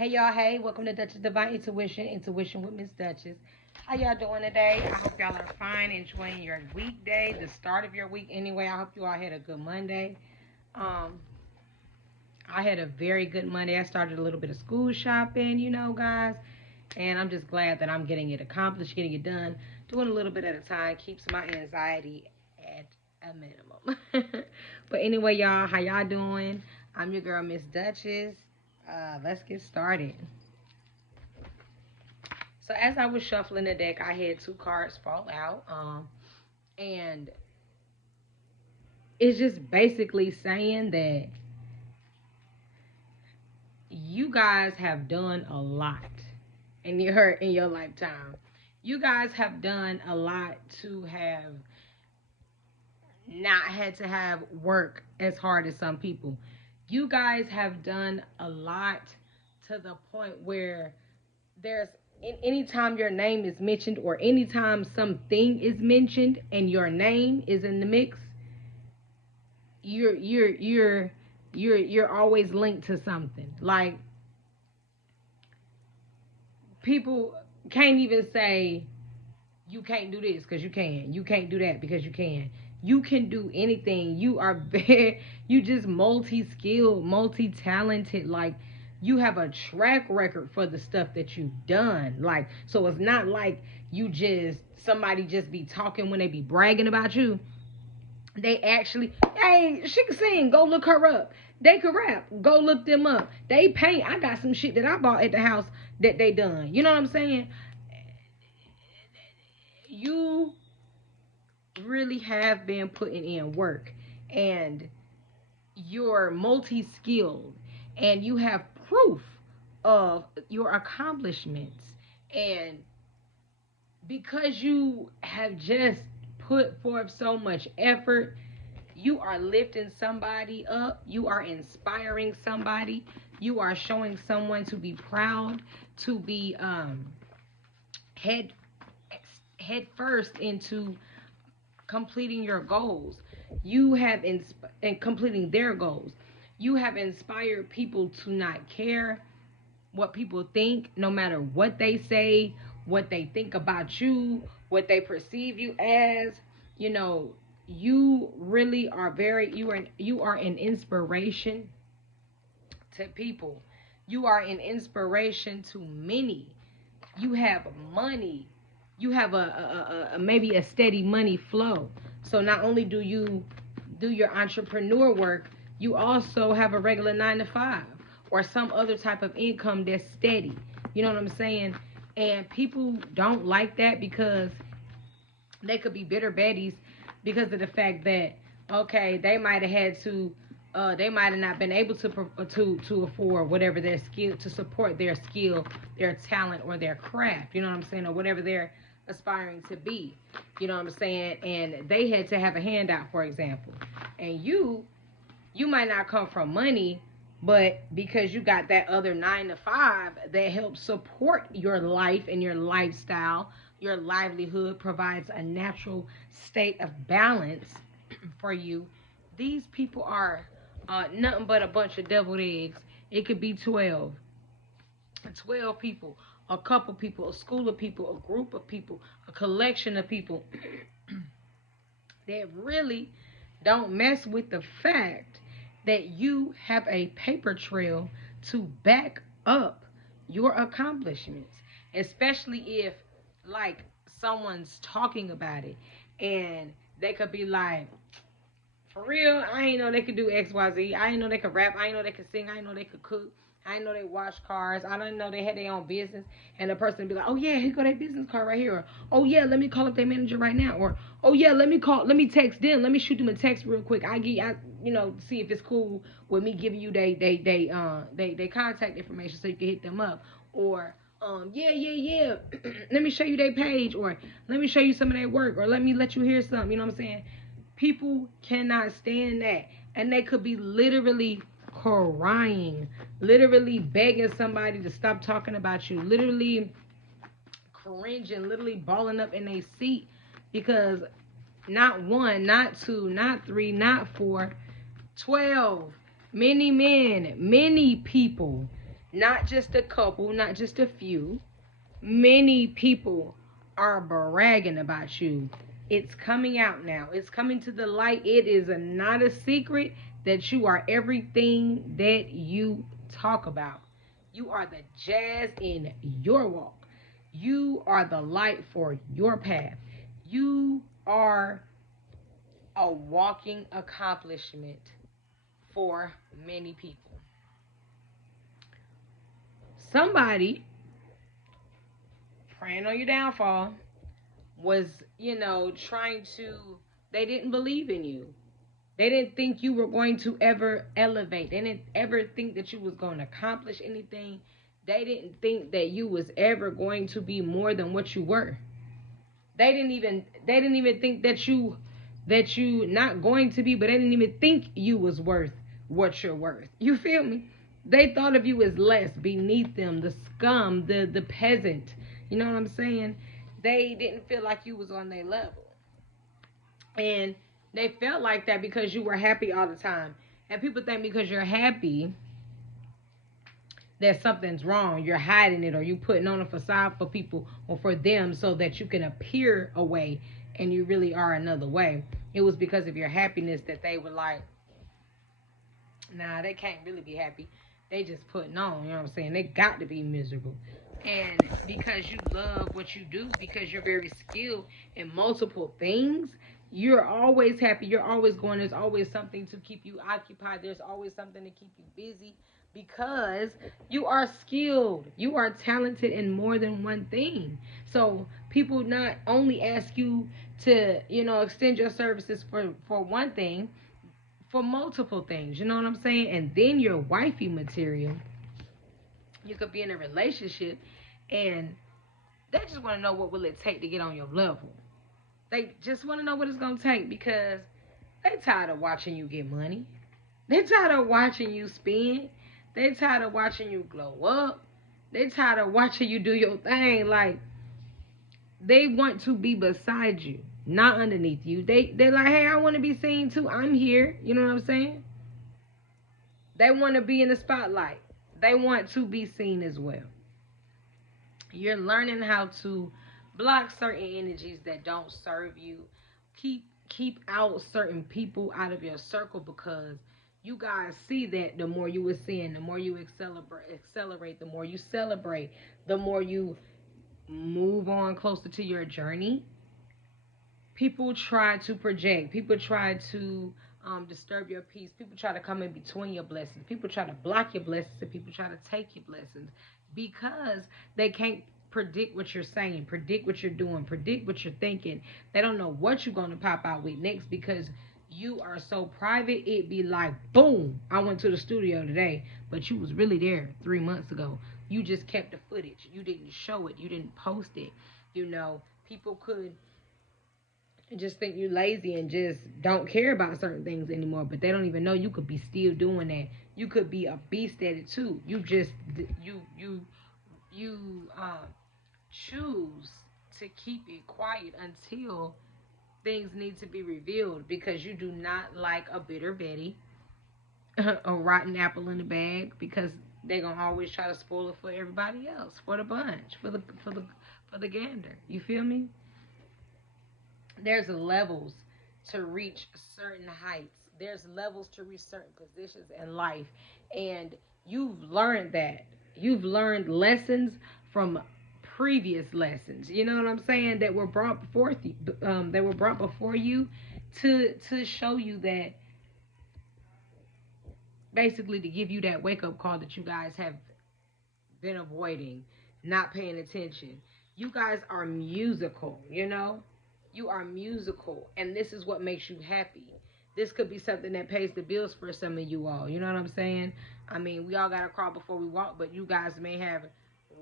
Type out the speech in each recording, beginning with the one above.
Hey y'all, hey, welcome to Duchess Divine Intuition with Miss Duchess. How y'all doing today? I hope y'all are fine, enjoying your weekday, the start of your week anyway. I hope you all had a good Monday. Um, I had a very good Monday. I started a little bit of school shopping, guys, and I'm just glad that I'm getting it accomplished, getting it done, doing a little bit at a time, keeps my anxiety at a minimum. But anyway, y'all, how y'all doing? I'm your girl, Miss Duchess. Let's get started. So as I was shuffling the deck, I had two cards fall out. And it's just basically saying that you guys have done a lot in your lifetime. You guys have done a lot to have not had to have work as hard as some people. You guys have done a lot to the point where there's anytime your name is mentioned or anytime something is mentioned and your name is in the mix, you're always linked to something. Like, people can't even say you can't do this because you can. You can't do that because you can. You can do anything. You are very, you just multi-skilled, multi-talented. Like, you have a track record for the stuff that you've done. Like, so it's not like you just, somebody just be talking when they be bragging about you. They actually, hey, she can sing. Go look her up. They can rap. Go look them up. They paint. I got some shit that I bought at the house that they done. You know what I'm saying? You really have been putting in work, and you're multi-skilled, and you have proof of your accomplishments. And because you have just put forth so much effort, you are lifting somebody up, you are inspiring somebody, you are showing someone to be proud, to be head head first into completing your goals. You have and completing their goals. You have inspired people to not care what people think, no matter what they say, what they think about you, what they perceive you as. You know, you really are you are an inspiration to people. You are an inspiration to many. You have money. You have a maybe a steady money flow. So not only do you do your entrepreneur work, you also have a regular 9 to 5 or some other type of income that's steady. You know what I'm saying? And people don't like that because they could be bitter baddies because of the fact that, okay, they might have had to they might have not been able to afford whatever their skill, to support their skill, their talent, or their craft. You know what I'm saying, or whatever they're aspiring to be. You know what I'm saying, and they had to have a handout, for example. And you might not come from money, but because you got that other 9 to 5 that helps support your life and your lifestyle, your livelihood, provides a natural state of balance for you. These people are nothing but a bunch of deviled eggs. It could be 12 people, a couple people, a school of people, a group of people, a collection of people that really don't mess with the fact that you have a paper trail to back up your accomplishments, especially if, like, someone's talking about it and they could be like, for real, I ain't know they could do XYZ. I ain't know they could rap. I ain't know they could sing. I ain't know they could cook. I didn't know they washed cars. I didn't know they had their own business. And the person be like, oh yeah, here go their business card right here. Or, oh yeah, let me call up their manager right now. Or, oh yeah, let me text them. Let me shoot them a text real quick. See if it's cool with me giving you they contact information so you can hit them up. Or, yeah. Let me show you their page. Or let me show you some of their work. Or let you hear something. You know what I'm saying? People cannot stand that. And they could be literally crying, literally begging somebody to stop talking about you, literally cringing, literally balling up in a seat because not one, not two, not three, not four, 12, many men, many people Not just a couple, not just a few. Many people are bragging about you. It's coming out now. It's coming to the light. It is not a secret that you are everything that you talk about. You are the jazz in your walk. You are the light for your path. You are a walking accomplishment for many people. Somebody praying on your downfall was, trying to, they didn't believe in you. They didn't think you were going to ever elevate. They didn't ever think that you was going to accomplish anything. They didn't think that you was ever going to be more than what you were. They didn't even think that you not going to be, but they didn't even think you was worth what you're worth. You feel me? They thought of you as less, beneath them, the scum, the peasant. You know what I'm saying? They didn't feel like you was on their level. And they felt like that because you were happy all the time. And people think because you're happy that something's wrong. You're hiding it, or you putting on a facade for people or for them so that you can appear a way and you really are another way. It was because of your happiness that they were like, nah, they can't really be happy. They just putting on, you know what I'm saying? They got to be miserable. And because you love what you do, because you're very skilled in multiple things, you're always happy. You're always going. There's always something to keep you occupied. There's always something to keep you busy because you are skilled. You are talented in more than one thing. So people not only ask you to, extend your services for one thing, for multiple things. You know what I'm saying? And then you're wifey material. You could be in a relationship and they just want to know what will it take to get on your level. They just want to know what it's going to take because they tired of watching you get money. They tired of watching you spend. They tired of watching you glow up. They tired of watching you do your thing. Like, they want to be beside you, not underneath you. They're like, hey, I want to be seen too. I'm here. You know what I'm saying? They want to be in the spotlight. They want to be seen as well. You're learning how to block certain energies that don't serve you. Keep out certain people out of your circle because you guys see that the more you ascend, the more you accelerate, the more you celebrate, the more you move on closer to your journey. People try to project. People try to disturb your peace. People try to come in between your blessings. People try to block your blessings, and people try to take your blessings because they can't predict what you're saying, predict what you're doing, predict what you're thinking. They don't know what you're going to pop out with next because you are so private. It be like, boom, I went to the studio today, but you was really there 3 months ago. You just kept the footage. You didn't show it. You didn't post it. People could just think you're lazy and just don't care about certain things anymore, but they don't even know you could be still doing that. You could be a beast at it too. You choose to keep it quiet until things need to be revealed because you do not like a bitter Betty, a rotten apple in the bag, because they're gonna always try to spoil it for everybody else, for the bunch, for the gander. You feel me? There's levels to reach certain heights. There's levels to reach certain positions in life. And you've learned that. You've learned lessons from previous lessons. You know what I'm saying? That were brought forth they were brought before you to show you that, basically to give you that wake up call that you guys have been avoiding, not paying attention. You guys are musical, you know? You are musical, and this is what makes you happy. This could be something that pays the bills for some of you all. You know what I'm saying? I mean, we all got to crawl before we walk, but you guys may have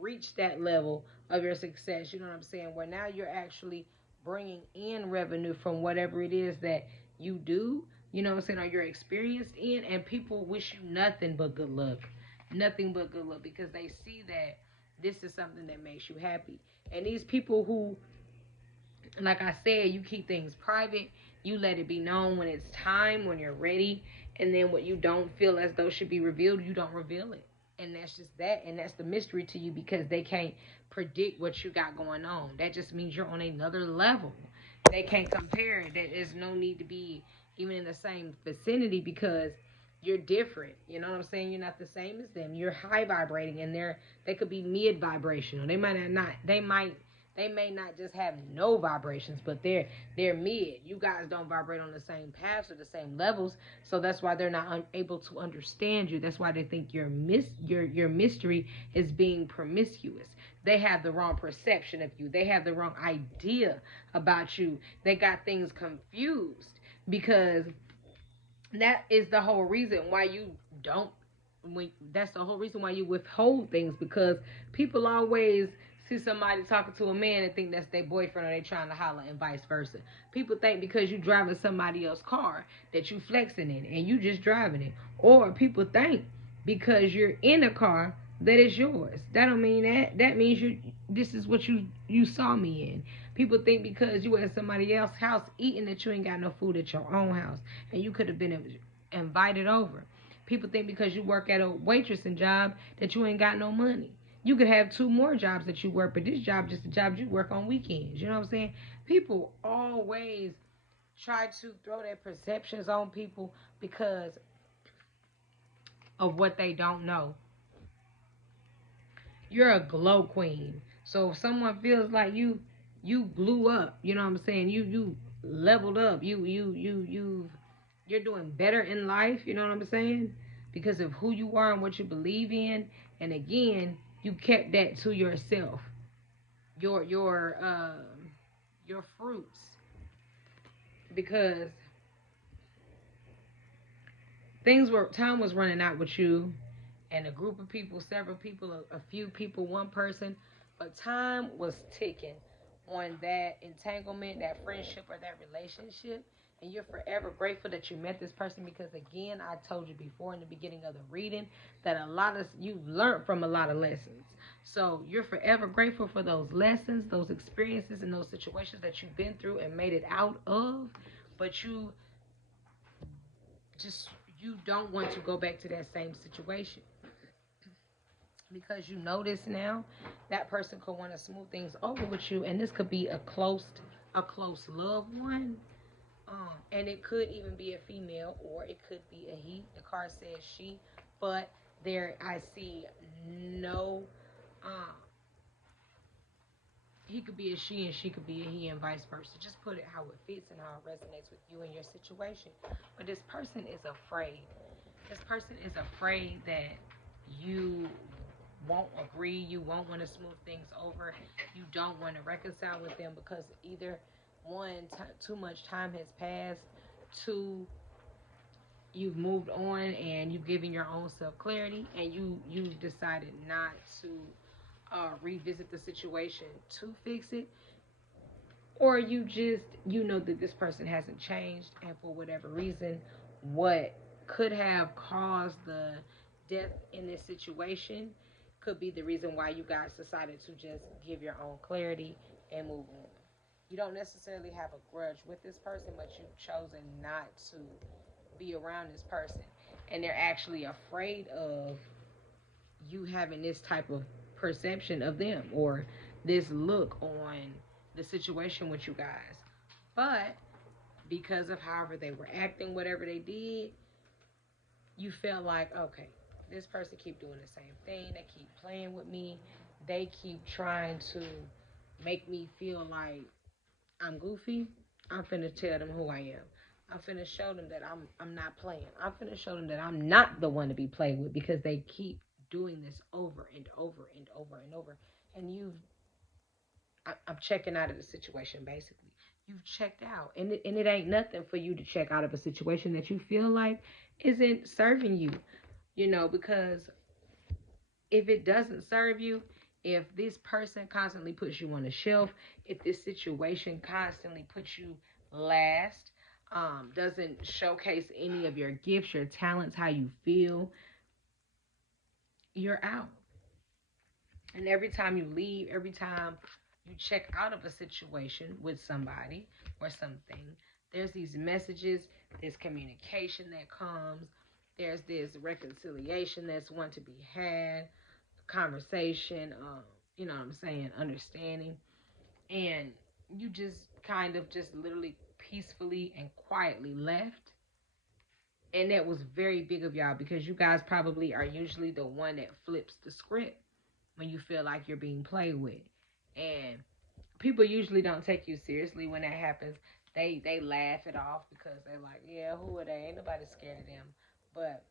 reached that level of your success. You know what I'm saying? Where now you're actually bringing in revenue from whatever it is that you do. You know what I'm saying? Or you're experienced in, and people wish you nothing but good luck. Nothing but good luck because they see that this is something that makes you happy. And these people who, like I said, you keep things private. You let it be known when it's time, when you're ready. And then what you don't feel as though should be revealed, you don't reveal it. And that's just that. And that's the mystery to you because they can't predict what you got going on. That just means you're on another level. They can't compare. There's no need to be even in the same vicinity because you're different. You know what I'm saying? You're not the same as them. You're high vibrating and they could be mid vibrational. They may not just have no vibrations, but they're mid. You guys don't vibrate on the same paths or the same levels, so that's why they're not able to understand you. That's why they think your mystery is being promiscuous. They have the wrong perception of you. They have the wrong idea about you. They got things confused because that is the whole reason why you don't that's the whole reason why you withhold things because people always see somebody talking to a man and think that's their boyfriend or they trying to holler and vice versa. People think because you driving somebody else's car that you flexing it and you just driving it. Or people think because you're in a car that it's yours. That don't mean that. That means this is what you saw me in. People think because you at somebody else's house eating that you ain't got no food at your own house and you could have been invited over. People think because you work at a waitressing job that you ain't got no money. You could have two more jobs that you work, but this job just a job you work on weekends. You know what I'm saying? People always try to throw their perceptions on people because of what they don't know. You're a glow queen. So if someone feels like you blew up, you know what I'm saying? You leveled up. You're doing better in life, you know what I'm saying? Because of who you are and what you believe in. And again, you kept that to yourself. Your fruits. Because time was running out with you and a group of people, several people, a few people, one person, but time was ticking on that entanglement, that friendship, or that relationship. And you're forever grateful that you met this person because, again, I told you before in the beginning of the reading that you've learned from a lot of lessons. So you're forever grateful for those lessons, those experiences, and those situations that you've been through and made it out of. But just you don't want to go back to that same situation because you notice now that person could want to smooth things over with you, and this could be a close loved one, and it could even be a female or it could be a he. The card says she, but there I see no. Um, he could be a she and she could be a he and vice versa. Just put it how it fits and how it resonates with you and your situation. But this person is afraid. This person is afraid that you won't agree, you won't want to smooth things over, you don't want to reconcile with them because either one, too much time has passed, two, you've moved on and you've given your own self clarity, and you've decided not to revisit the situation to fix it, or you know that this person hasn't changed, and for whatever reason, what could have caused the death in this situation could be the reason why you guys decided to just give your own clarity and move on. You don't necessarily have a grudge with this person, but you've chosen not to be around this person, and they're actually afraid of you having this type of perception of them or this look on the situation with you guys. But because of however they were acting, whatever they did, you felt like, okay, this person keep doing the same thing. They keep playing with me. They keep trying to make me feel like I'm goofy. I'm finna tell them who I am. I'm finna show them that I'm not playing. I'm finna show them that I'm not the one to be played with because they keep doing this over and over and over and over. And I'm checking out of the situation basically. You've checked out, and it ain't nothing for you to check out of a situation that you feel like isn't serving you. Because if it doesn't serve you, if this person constantly puts you on the shelf, if this situation constantly puts you last, doesn't showcase any of your gifts, your talents, how you feel, you're out. And every time you leave, every time you check out of a situation with somebody or something, there's these messages, there's communication that comes, there's this reconciliation that's want to be had, conversation, you know what I'm saying, understanding, and you just kind of just literally peacefully and quietly left. And that was very big of y'all because you guys probably are usually the one that flips the script when you feel like you're being played with. And people usually don't take you seriously when that happens. They laugh it off because they're like, yeah, who are they? Ain't nobody scared of them. But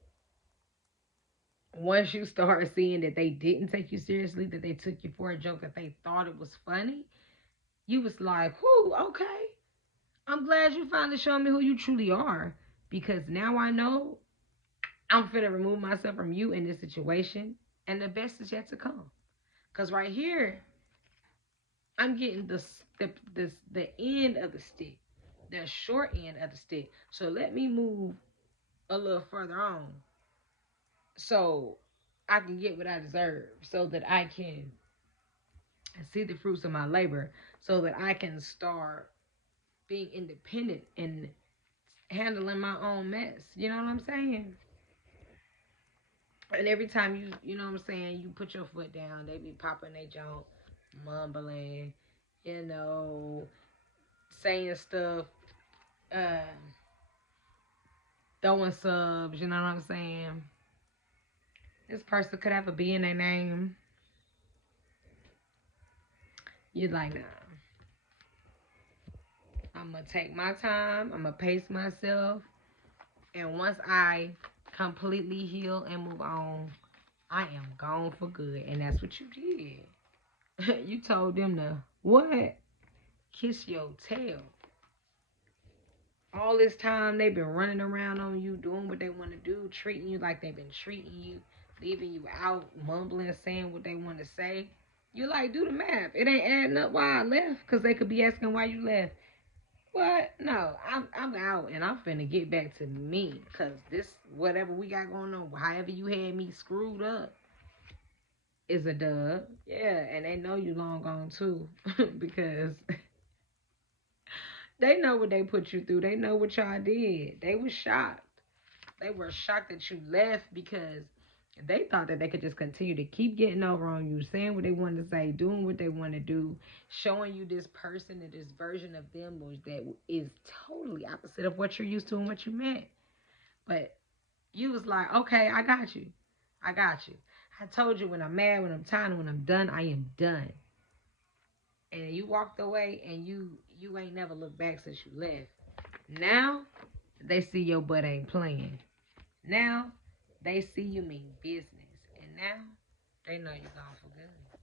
once you start seeing that they didn't take you seriously, that they took you for a joke, that they thought it was funny, you was like, whoo, okay. I'm glad you finally showed me who you truly are. Because now I know I'm finna remove myself from you in this situation. And the best is yet to come. Because right here, I'm getting the end of the stick. The short end of the stick. So let me move a little further on. So I can get what I deserve. So that I can see the fruits of my labor. So that I can start being independent and handling my own mess. You know what I'm saying? And every time you know what I'm saying, you put your foot down, they be popping their junk, mumbling, you know, saying stuff, uh, throwing subs, you know what I'm saying? This person could have a B in their name. You're like, nah. I'm going to take my time. I'm going to pace myself. And once I completely heal and move on, I am gone for good. And that's what you did. You told them to, what? Kiss your tail. All this time they've been running around on you, doing what they want to do, treating you like they've been treating you, leaving you out, mumbling, saying what they want to say. You're like, do the math. It ain't adding up why I left, because they could be asking why you left. What? No, I'm out, and I'm finna get back to me, because this, whatever we got going on, however you had me screwed up, is a dub. Yeah, and they know you long gone too, because they know what they put you through. They know what y'all did. They were shocked. They were shocked that you left because they thought that they could just continue to keep getting over on you, saying what they wanted to say, doing what they want to do, showing you this person and this version of them that is totally opposite of what you're used to and what you meant. But you was like, okay, I got you. I got you. I told you when I'm mad, when I'm tired, when I'm done, I am done. And you walked away and you ain't never looked back since you left. Now they see your butt ain't playing. Now they see you mean business. And now they know you're gone for good.